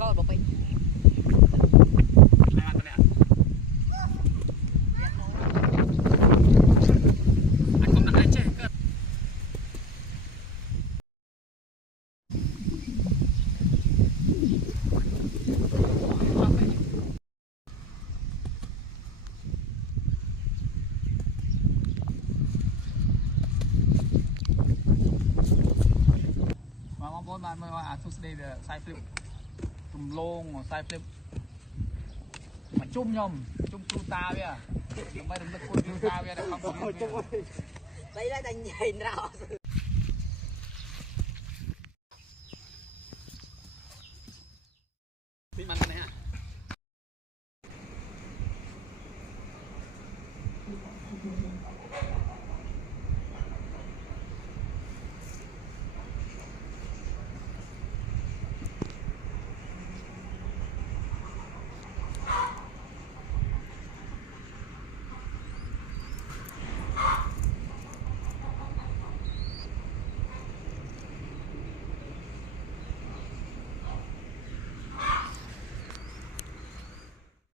ก็บอกไปบ้านเมื่อว่าทุกสิ่งเดือดไซฟลิปตุ่มโล่งไซฟลิปมาจุ่มยมจุ่มตูตาเว้ยไม่ถึงตะกุนตูตาเว้ยนะครับผม đây là thành nhảy nào